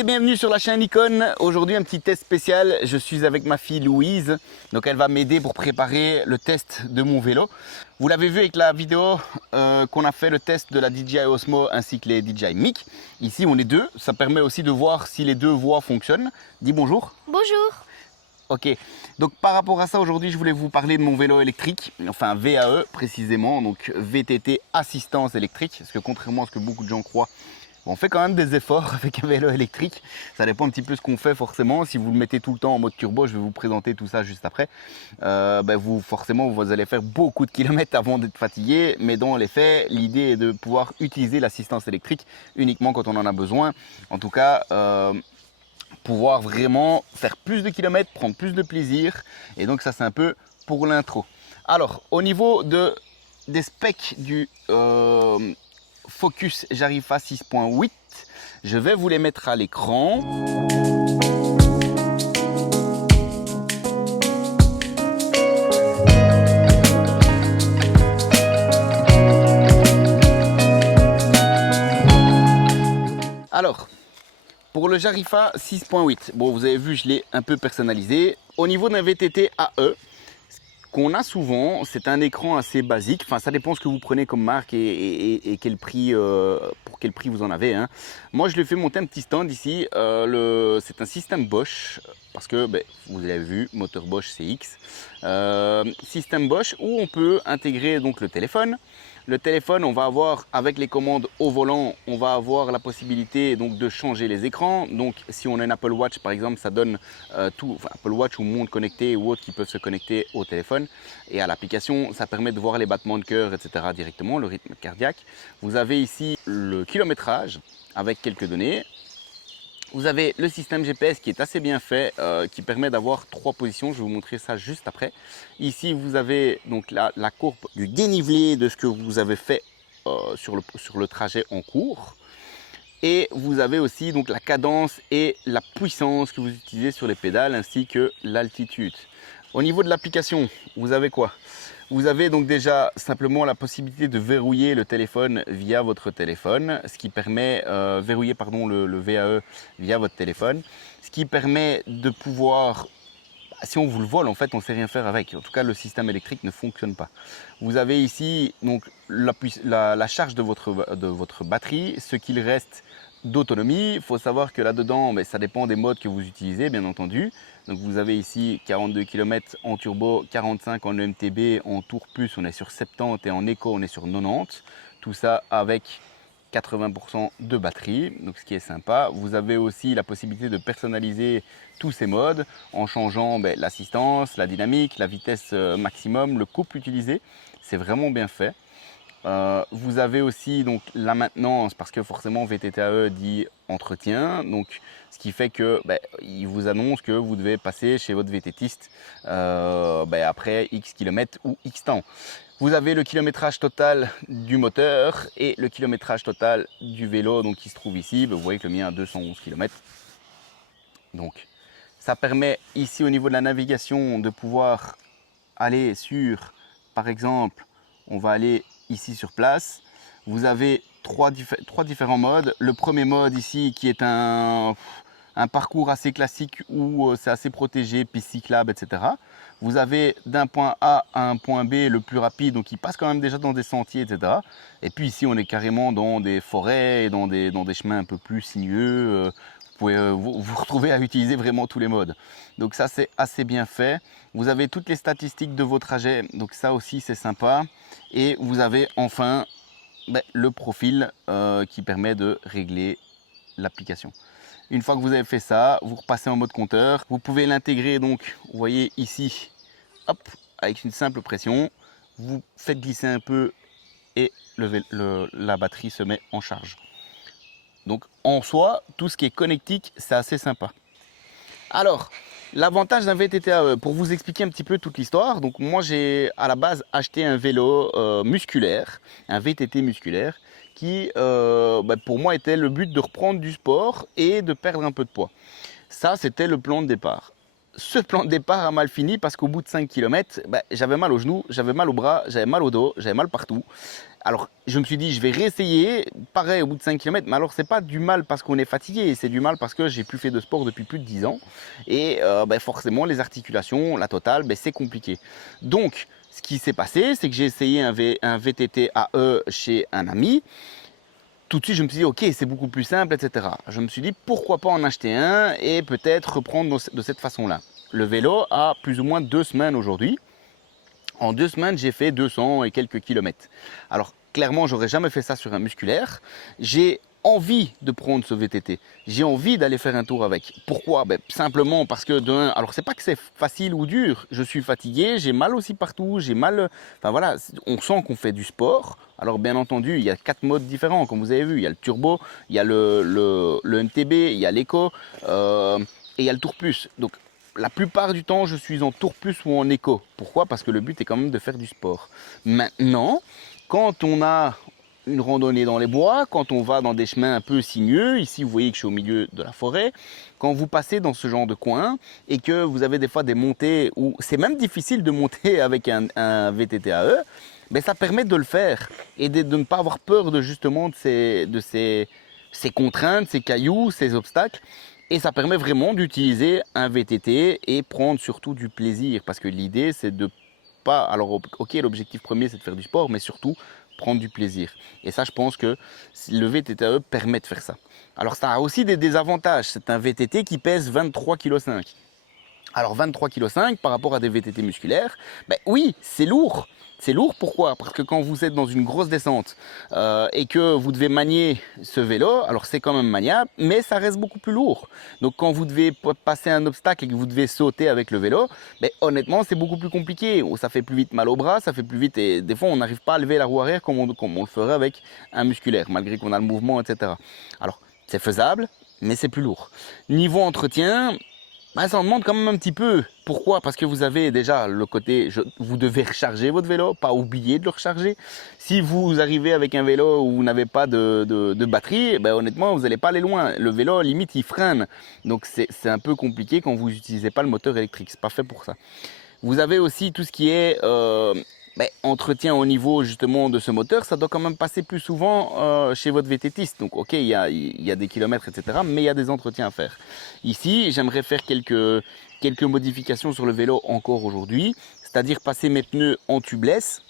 et bienvenue sur la chaîne Icon. Aujourd'hui un petit test spécial, je suis avec ma fille Louise, donc elle va m'aider pour préparer le test de mon vélo. Vous l'avez vu avec la vidéo qu'on a fait le test de la DJI Osmo ainsi que les DJI Mic. Ici on est deux, ça permet aussi de voir si les deux voix fonctionnent. Dis bonjour. Bonjour. Ok, donc par rapport à ça aujourd'hui je voulais vous parler de mon vélo électrique, enfin VAE précisément, donc VTT assistance électrique, parce que contrairement à ce que beaucoup de gens croient, on fait quand même des efforts avec un vélo électrique. Ça dépend un petit peu ce qu'on fait forcément. Si vous le mettez tout le temps en mode turbo, je vais vous présenter tout ça juste après. Forcément, vous allez faire beaucoup de kilomètres avant d'être fatigué. Mais dans les faits, l'idée est de pouvoir utiliser l'assistance électrique uniquement quand on en a besoin. En tout cas, pouvoir vraiment faire plus de kilomètres, prendre plus de plaisir. Et donc ça, c'est un peu pour l'intro. Alors, au niveau des specs du Focus Jarifa 6.8, je vais vous les mettre à l'écran. Alors, pour le Jarifa 6.8, bon, vous avez vu, je l'ai un peu personnalisé. Au niveau d'un VTT AE, qu'on a souvent, c'est un écran assez basique. Enfin, ça dépend ce que vous prenez comme marque et quel prix, pour quel prix vous en avez. Hein. Moi, je lui ai fait monter un petit stand ici. C'est un système Bosch, parce que vous l'avez vu, moteur Bosch CX. Système Bosch où on peut intégrer donc le téléphone. Le téléphone, on va avoir avec les commandes au volant, on va avoir la possibilité donc de changer les écrans. Donc, si on a une Apple Watch par exemple, ça donne Apple Watch ou montre connectée ou autres qui peuvent se connecter au téléphone et à l'application. Ça permet de voir les battements de cœur, etc. directement, le rythme cardiaque. Vous avez ici le kilométrage avec quelques données. Vous avez le système GPS qui est assez bien fait, qui permet d'avoir 3 positions. Je vais vous montrer ça juste après. Ici, vous avez donc la courbe du dénivelé de ce que vous avez fait sur le trajet en cours. Et vous avez aussi donc la cadence et la puissance que vous utilisez sur les pédales, ainsi que l'altitude. Au niveau de l'application, vous avez quoi? Vous avez donc déjà simplement la possibilité de verrouiller le téléphone via votre téléphone, ce qui permet, verrouiller pardon, le VAE via votre téléphone, ce qui permet de pouvoir, si on vous le vole en fait on ne sait rien faire avec, en tout cas le système électrique ne fonctionne pas. Vous avez ici donc la charge de votre batterie, ce qu'il reste d'autonomie. Il faut savoir que là-dedans, ça dépend des modes que vous utilisez, bien entendu. Donc vous avez ici 42 km en turbo, 45 en EMTB, en tour plus on est sur 70 et en éco on est sur 90. Tout ça avec 80% de batterie, donc ce qui est sympa. Vous avez aussi la possibilité de personnaliser tous ces modes en changeant l'assistance, la dynamique, la vitesse maximum, le couple utilisé. C'est vraiment bien fait. Vous avez aussi donc la maintenance, parce que forcément VTTAE dit entretien, donc ce qui fait que il vous annonce que vous devez passer chez votre VTTiste après X kilomètres ou X temps. Vous avez le kilométrage total du moteur et le kilométrage total du vélo donc qui se trouve ici. Vous voyez que le mien a 211 km. Donc ça permet ici au niveau de la navigation de pouvoir aller sur, par exemple, on va aller ici sur place. Vous avez trois différents modes. Le premier mode ici qui est un parcours assez classique où c'est assez protégé, piste cyclable, etc. Vous avez d'un point A à un point B le plus rapide, donc il passe quand même déjà dans des sentiers, etc. Et puis ici on est carrément dans des forêts et dans des chemins un peu plus sinueux. Vous pouvez vous retrouver à utiliser vraiment tous les modes. Donc ça c'est assez bien fait. Vous avez toutes les statistiques de vos trajets, donc ça aussi c'est sympa. Et vous avez enfin le profil qui permet de régler l'application. Une fois que vous avez fait ça, vous repassez en mode compteur. Vous pouvez l'intégrer donc, vous voyez ici, hop, avec une simple pression. Vous faites glisser un peu et la batterie se met en charge. Donc en soi, tout ce qui est connectique, c'est assez sympa. Alors, l'avantage d'un VTT, pour vous expliquer un petit peu toute l'histoire, donc moi j'ai à la base acheté un vélo musculaire, un VTT musculaire, qui pour moi était le but de reprendre du sport et de perdre un peu de poids. Ça c'était le plan de départ. ce plan de départ a mal fini parce qu'au bout de 5 km, j'avais mal aux genoux, j'avais mal au bras, j'avais mal au dos, j'avais mal partout. Alors, je me suis dit, je vais réessayer, pareil, au bout de 5 km. Mais alors, c'est pas du mal parce qu'on est fatigué, c'est du mal parce que j'ai plus fait de sport depuis plus de 10 ans. Et forcément, les articulations, la totale, c'est compliqué. Donc, ce qui s'est passé, c'est que j'ai essayé un VTT AE chez un ami. Tout de suite, je me suis dit, ok, c'est beaucoup plus simple, etc. Je me suis dit, pourquoi pas en acheter un et peut-être reprendre de cette façon-là. Le vélo a plus ou moins 2 semaines aujourd'hui. En 2 semaines, j'ai fait 200 et quelques kilomètres. Alors, clairement, j'aurais jamais fait ça sur un musculaire. J'ai envie de prendre ce VTT. J'ai envie d'aller faire un tour avec. Pourquoi? Simplement parce que alors c'est pas que c'est facile ou dur. Je suis fatigué, j'ai mal aussi partout, j'ai mal. Enfin voilà, on sent qu'on fait du sport. Alors bien entendu, il y a 4 modes différents, comme vous avez vu. Il y a le turbo, il y a le MTB, il y a l'éco et il y a le tour plus. Donc la plupart du temps, je suis en tour plus ou en éco. Pourquoi? Parce que le but est quand même de faire du sport. Maintenant, quand on a une randonnée dans les bois, quand on va dans des chemins un peu sinueux, ici vous voyez que je suis au milieu de la forêt, quand vous passez dans ce genre de coin et que vous avez des fois des montées où c'est même difficile de monter avec un VTT-AE, ça permet de le faire et de ne pas avoir peur de justement de ces contraintes, ces cailloux, ces obstacles. Et ça permet vraiment d'utiliser un VTT et prendre surtout du plaisir. Parce que l'idée, c'est de pas... Alors, ok, l'objectif premier, c'est de faire du sport, mais surtout prendre du plaisir. Et ça, je pense que le VTT-AE permet de faire ça. Alors, ça a aussi des désavantages. C'est un VTT qui pèse 23,5 kg. Alors 23,5 kg par rapport à des VTT musculaires, oui, c'est lourd. C'est lourd, pourquoi? Parce que quand vous êtes dans une grosse descente et que vous devez manier ce vélo, alors c'est quand même maniable, mais ça reste beaucoup plus lourd. Donc quand vous devez passer un obstacle et que vous devez sauter avec le vélo, honnêtement c'est beaucoup plus compliqué. Ça fait plus vite mal au bras, ça fait plus vite et des fois on n'arrive pas à lever la roue arrière comme on le ferait avec un musculaire, malgré qu'on a le mouvement, etc. Alors c'est faisable, mais c'est plus lourd. Niveau entretien, ça en demande quand même un petit peu. Pourquoi? Parce que vous avez déjà le côté, vous devez recharger votre vélo, pas oublier de le recharger. Si vous arrivez avec un vélo où vous n'avez pas de batterie, honnêtement, vous n'allez pas aller loin. Le vélo, limite, il freine. Donc c'est un peu compliqué quand vous n'utilisez pas le moteur électrique. C'est pas fait pour ça. Vous avez aussi tout ce qui est entretien au niveau justement de ce moteur. Ça doit quand même passer plus souvent chez votre VTTiste. Donc ok, il y a des kilomètres, etc. Mais il y a des entretiens à faire. Ici, j'aimerais faire quelques modifications sur le vélo encore aujourd'hui. C'est-à-dire passer mes pneus en tubeless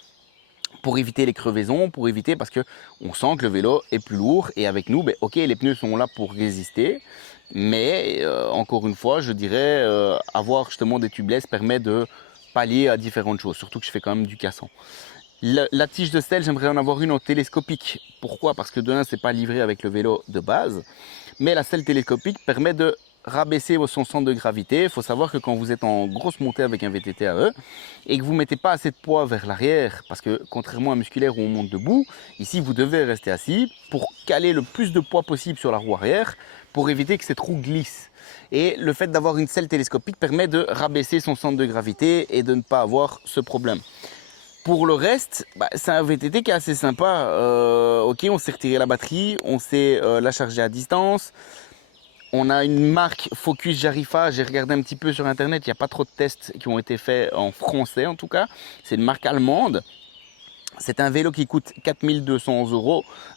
pour éviter les crevaisons, pour éviter parce que on sent que le vélo est plus lourd. Et avec nous, ok, les pneus sont là pour résister. Mais encore une fois, je dirais avoir justement des tubeless permet de pallier à différentes choses, surtout que je fais quand même du cassant. La tige de selle, j'aimerais en avoir une en télescopique. Pourquoi? Parce que de un, c'est pas livré avec le vélo de base, mais la selle télescopique permet de rabaisser son centre de gravité. Il faut savoir que quand vous êtes en grosse montée avec un VTT AE et que vous ne mettez pas assez de poids vers l'arrière, parce que contrairement à un musculaire où on monte debout, ici vous devez rester assis pour caler le plus de poids possible sur la roue arrière pour éviter que cette roue glisse. Et le fait d'avoir une selle télescopique permet de rabaisser son centre de gravité et de ne pas avoir ce problème. Pour le reste, c'est un VTT qui est assez sympa. Ok, on sait retirer la batterie, on sait la charger à distance. On a une marque Focus Jarifa, j'ai regardé un petit peu sur internet, il n'y a pas trop de tests qui ont été faits en français en tout cas. C'est une marque allemande. C'est un vélo qui coûte 4200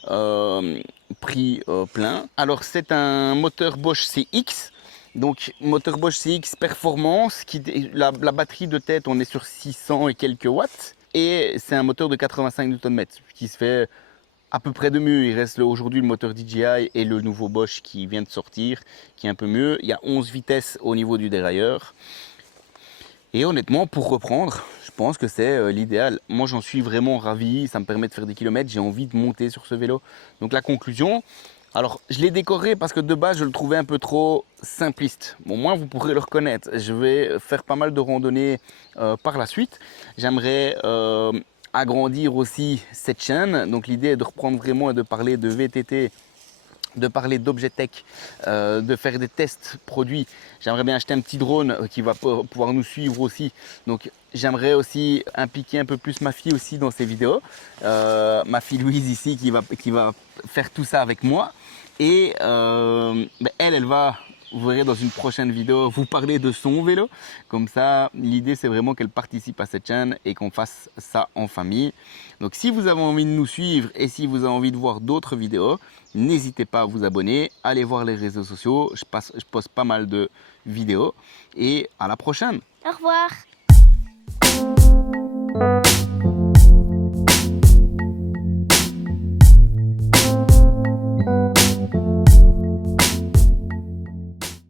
€, prix plein. Alors c'est un moteur Bosch CX. Donc moteur Bosch CX performance, la batterie de tête on est sur 600 et quelques watts. Et c'est un moteur de 85 Nm qui se fait à peu près de mieux. Il reste aujourd'hui le moteur DJI et le nouveau Bosch qui vient de sortir, qui est un peu mieux. Il y a 11 vitesses au niveau du dérailleur. Et honnêtement, pour reprendre, je pense que c'est l'idéal. Moi, j'en suis vraiment ravi. Ça me permet de faire des kilomètres. J'ai envie de monter sur ce vélo. Donc la conclusion, alors je l'ai décoré parce que de base, je le trouvais un peu trop simpliste. Bon, moi, vous pourrez le reconnaître. Je vais faire pas mal de randonnées par la suite. J'aimerais agrandir aussi cette chaîne. Donc l'idée est de reprendre vraiment et de parler de VTT, de parler d'objet tech, de faire des tests produits. J'aimerais bien acheter un petit drone qui va pouvoir nous suivre aussi. Donc j'aimerais aussi impliquer un peu plus ma fille aussi dans ces vidéos. Ma fille Louise ici qui va faire tout ça avec moi. Et elle va vous verrez dans une prochaine vidéo, vous parler de son vélo. Comme ça, l'idée c'est vraiment qu'elle participe à cette chaîne et qu'on fasse ça en famille. Donc si vous avez envie de nous suivre et si vous avez envie de voir d'autres vidéos, n'hésitez pas à vous abonner, allez voir les réseaux sociaux, je poste pas mal de vidéos et à la prochaine. Au revoir.